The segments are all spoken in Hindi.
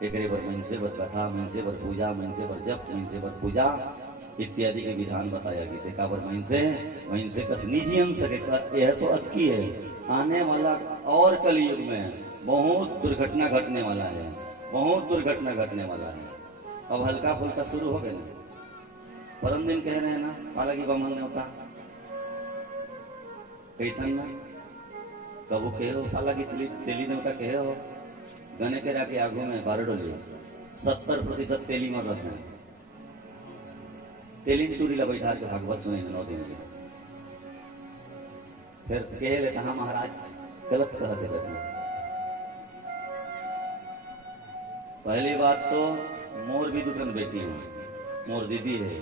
एकरे बर मनसे बर कथा, मनसे बर पूजा, मनसे बर जप, मनसे बर पूजा इत्यादि के विधान बताया किसे काबर मनसे कस निजी अंश के यह तो अक्की है। आने वाला और कलयुग में बहुत दुर्घटना घटने वाला है, बहुत दुर्घटना घटने वाला है। अब हल्का फुल्का शुरू हो गया ना, परम दिन कह रहे हैं ना हालांकि बमन ने होता कही था ना कबू कहे हो हालांकि तेली ने होता कहे हो गने के राके आगू में बारह डोली 70% तेली मर रहे हैं। तेली टूरी ला बैठा के भागवत सुने 9 दिन के फिर कहे ले कहा महाराज गलत कहते रहते। पहली बात तो मोर भी दुटन बेटी हो, मोर दीदी है,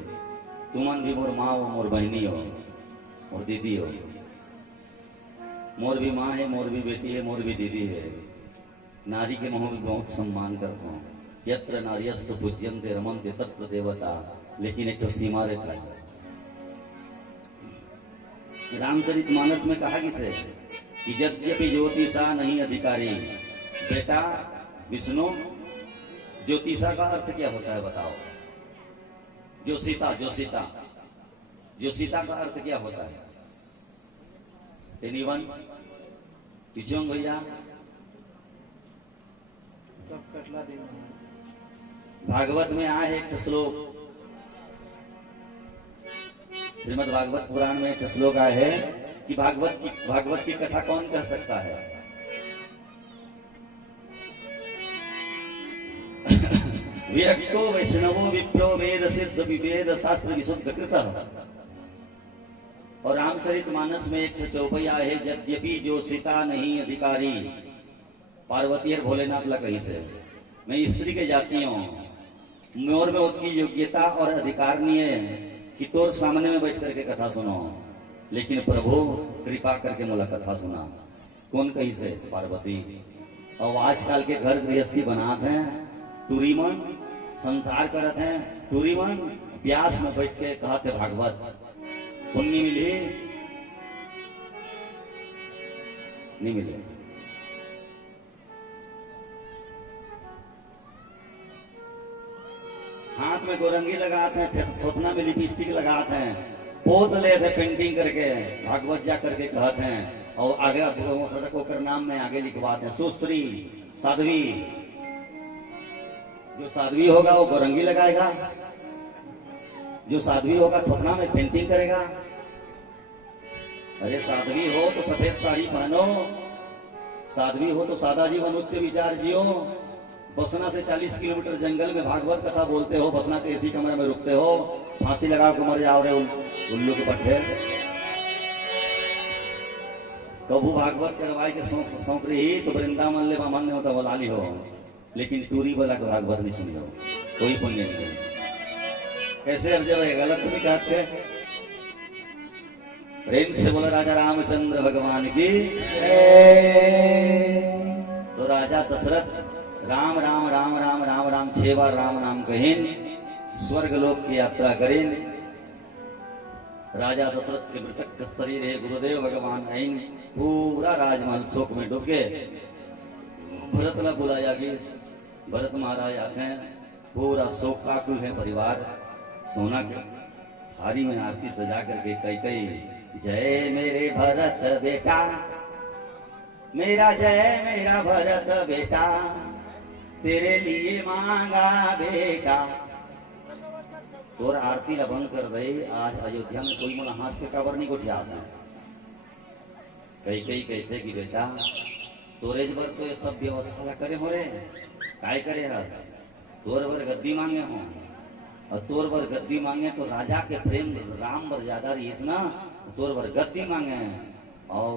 तुमन भी मोर माँ हो, मोर बहनी हो, मोर दीदी हो। मोर भी माँ है, मोर भी बेटी है, मोर भी दीदी है। नारी के मोह भी बहुत सम्मान करता हूँ। यत्र नार्यस्तु पूज्यन्ते रमन्ते तत्र देवता, लेकिन एक तो सीमा रेखा है। रामचरितमानस में कहा किसे कि यद्यपि ज्योतिषा नहीं अधिकारी। बेटा विष्णु, ज्योतिषा का अर्थ क्या होता है बताओ? ज्योतिषा का अर्थ क्या होता है? एनीवन? पिछोंग भैया सब कटला देना। भागवत में आए एक श्लोक, श्रीमद् भागवत पुराण में एक श्लोक आए है कि भागवत की कथा कौन कह सकता है? विरक्तो वैष्णवो विप्रो वेद सिद्ध विवेद शास्त्र विशुद्ध कृतः। और रामचरितमानस में एक चौपैया है यद्यपि जो सीता नहीं अधिकारी। पार्वती और भोलेनाथ ला कही से मैं स्त्री के जाती हूँ, मोर में उसकी योग्यता और अधिकार नहीं है कि तोर सामने में बैठ करके कथा सुनो, लेकिन प्रभु कृपा करके मोला कथा सुना। कौन कही से? पार्वती। और आजकल के घर गृहस्थी बनाते हैं, टूरी मन संसार करते हैं, टूरी मन व्यास में बैठ के कहते भागवत पुण्य मिली नहीं मिले। हाथ में गोरंगी लगाते हैं, थोथना में लिपस्टिक लगाते हैं, पोत लेते पेंटिंग करके भागवत जा करके कहते हैं और आगे ओकर नाम में आगे लिखवाते हैं सुश्री साध्वी। जो साध्वी होगा वो गोरंगी लगाएगा, जो साध्वी होगा थोथना में पेंटिंग करेगा। अरे साध्वी हो तो सफेद साड़ी पहनो, साध्वी हो तो सादा जीवन उच्च विचार जियो। बसना से 40 किलोमीटर जंगल में भागवत कथा बोलते हो, बसना के एसी कमरे में रुकते हो, फांसी लगा के मर जाओ रे उल्लू के पट्टे। कबू भागवत करवाए के सौंप रही तो वृंदावन ले मन ने होता बोलाली हो, लेकिन टूरी वाला के भागवत नहीं सुन जाओ, कोई पुण्य नहीं। कैसे अर्ज गलत भी कहते? प्रेम से बोला राजा रामचंद्र भगवान की। तो राजा दशरथ राम राम राम राम राम राम 6 बार राम नाम कहीन स्वर्ग लोक की यात्रा करें। राजा दशरथ के मृतक शरीर है गुरुदेव भगवान आइन पूरा राजमहल शोक में डूब गए। भरत ला बुलाया कि भरत महाराज आते हैं, पूरा शोकाकुल है परिवार। सोना के थारी में आरती सजा करके कई कई जय मेरे भरत बेटा, मेरा जय मेरा भरत बेटा, तेरे लिए मांगा बेटा। तोर आरती ला बंद कर दे। आज अयोध्या में कोई मोला हाथ के काबर नहीं उठा आता। कई कई कहते कि बेटा तोरे बर तो ये सब व्यवस्था ला करे हो रे, काय करे हस? तोर बर गद्दी मांगे हो, और तोर बर गद्दी मांगे तो राजा के प्रेम राम बर ज्यादा रहीस ना, तोर बर गद्दी मांगे। और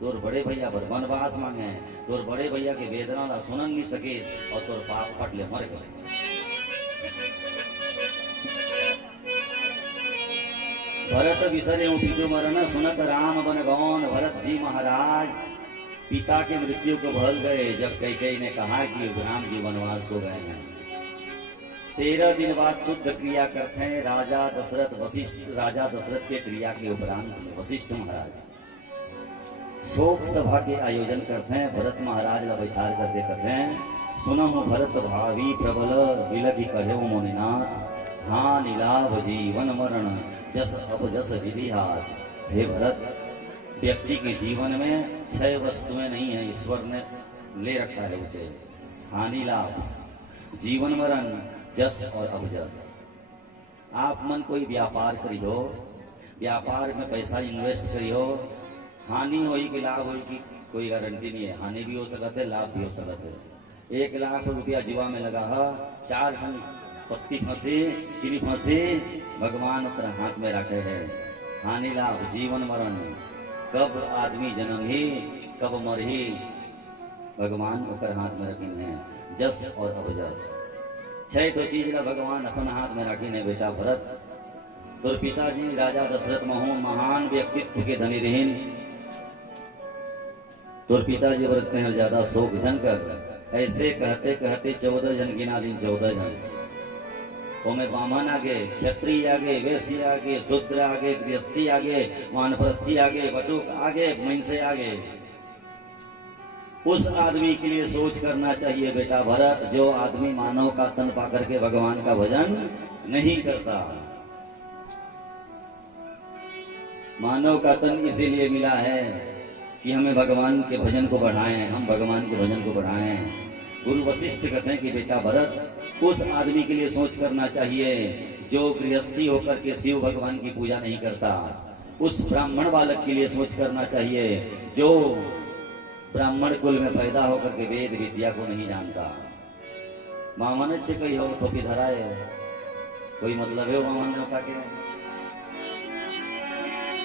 तोर बड़े भैया बर वनवास मांगे, तोर बड़े भैया के वेदना ला सुनन नहीं सके और तोर पाप फट ले मर गए। भरत विसरे पितु मरण सुनत राम बन गौन। भरत जी महाराज पिता के मृत्यु को भूल गए जब कैकेयी ने कहा कि राम जी वनवास को गए हैं। 13 दिन बाद शुद्ध क्रिया करते हैं राजा दशरथ के क्रिया के उपरांत में वशिष्ठ महाराज शोक सभा के आयोजन करते हैं। भरत महाराज ला बैठार करके करते हैं सुनहु भरत भावी प्रबल बिलखि कहो मुनिनाथ, हानि लाभ जीवन मरण जस अब जस विधि हाथ। हे भरत, व्यक्ति के जीवन में 6 वस्तुएं नहीं है, ईश्वर ने ले रखा है उसे। हानि लाभ, जीवन मरण, जस और अबजस। आप मन कोई व्यापार करियो, व्यापार में पैसा इन्वेस्ट करियो, हानि होई कि लाभ होई की कोई गारंटी नहीं है। हानि भी हो सकता है, लाभ भी हो सकता है। 1 लाख रुपया जुआ में लगा है, 4 टन पत्ती फंसी, चीनी फंसी, भगवान अपने हाथ में रखे है। हानि लाभ, जीवन मरण, कब आदमी जन्म ही कब मर ही भगवान ओकर हाथ में रखी है। जस और अबजस, 6 तो चीज ला भगवान अपन हाथ में रखी है। बेटा भरत, तोर पिताजी राजा दशरथ महान व्यक्तित्व के धनी रहीन। तोर पिताजी व्रत में ज्यादा शोक जन कर, ऐसे कहते कहते 14 जन गिना दी। 14 जन में ब्राह्मण आगे, क्षत्रिय आगे, वैश्य आगे, शूद्र आगे, गृहस्थी आगे, वानप्रस्थी आगे, बटुक आगे, महिषे आगे। उस आदमी के लिए सोच करना चाहिए बेटा भरत, जो आदमी मानव का तन पाकर के भगवान का भजन नहीं करता। मानव का तन इसीलिए मिला है कि हमें भगवान के भजन को बढ़ाएं, हम भगवान के भजन को बढ़ाएं। गुरु वशिष्ठ कहते हैं कि बेटा भरत, उस आदमी के लिए सोच करना चाहिए जो गृहस्थी होकर के शिव भगवान की पूजा नहीं करता। उस ब्राह्मण बालक के लिए सोच करना चाहिए जो ब्राह्मण कुल में पैदा होकर के वेद विद्या को नहीं जानता। मामन कही हो तो धराए, कोई मतलब है मामन ने होता के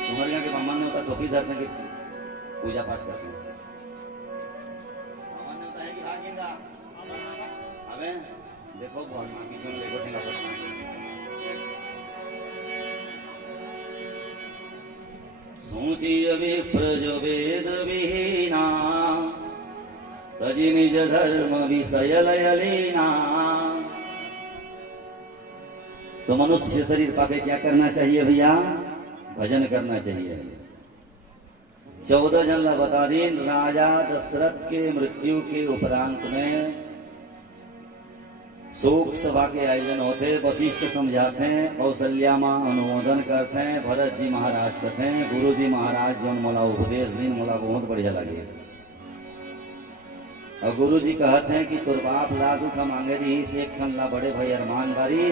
तुम्हारे यहाँ के मामन ने होता टोपी धरने की पूजा पाठ करते हैं। मामन ने होता है कि भागेगा। अबे देखो बहुत मांगी जो देखो ठेला पर सोची विप्र जो वेद विहीना, तजी निज धर्म विषय लयलीना। तो मनुष्य शरीर पाके क्या करना चाहिए भैया? भजन करना चाहिए। 14 जन ला बता दीन। राजा दशरथ के मृत्यु के उपरांत में शोक सभा के आयोजन होते, वशिष्ठ समझाते हैं, कौशल्या मां अनुमोदन करते हैं, भरत जी महाराज कहते हैं, गुरु जी महाराज जो मोला उपदेश दिन मोला बहुत बढ़िया लगे। और गुरु जी कहते हैं कि तोर बाप ला दुखा मांगे रही, एक ठन ला बड़े भाई अरमान बारी,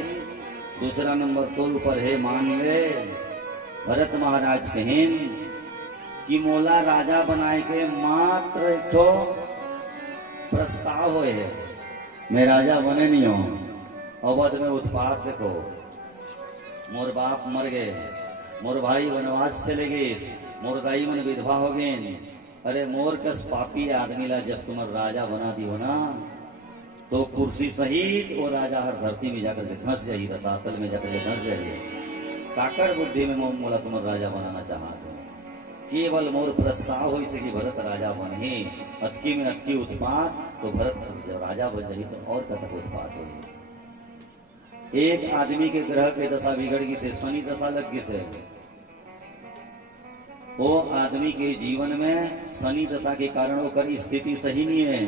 दूसरा नंबर तोर ऊपर है मान ले। भरत महाराज कहें कि मोला राजा बनाए के मात्र एक तो प्रस्ताव होए है, मैं राजा बने नहीं हूं। अवध में उत्पात देखो, मोर बाप मर गए, मोर भाई वनवास चले गए, मोर दाई मन विधवा हो गए। अरे मोर कस पापी आदमी ला जब तुम राजा बना दी हो ना, तो कुर्सी सहित वो राजा हर धरती में जाकर के धंस जाइए, रसातल में जाकर के धंस जाइए। काकर बुद्धि में मोला तुम राजा बनाना चाहते हो? केवल मोर प्रस्ताव हो इसे कि भरत राजा बने। अतकी में अतकी उत्पात, तो भरत जब राजा बन जाए तो और कतक उत्पात हो। एक आदमी के ग्रह के दशा बिगड़ गई से, शनि दशा लग गई से, वो आदमी के जीवन में शनि दशा के कारण होकर स्थिति सही नहीं है,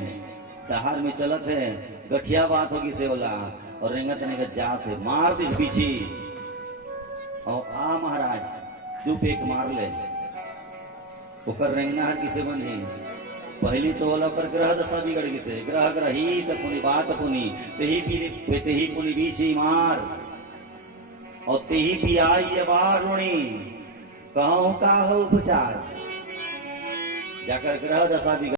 डहार में चलत है, गठिया बात होगी से बोला और रेंगत नेगत जात है, मार दिस पीछी और आ महाराज दू फेंक मार ले। ओकर रेंगना हर किसे बने? पहली तो वाला पर ग्रह दशा बिगड़ गई से, ग्रह ग्रही पुनि बात पुनि तेही पुनि बीची मार और तेही पियाई बार रुणी कहूं का हो उपचार। जाकर ग्रह दशा बिगड़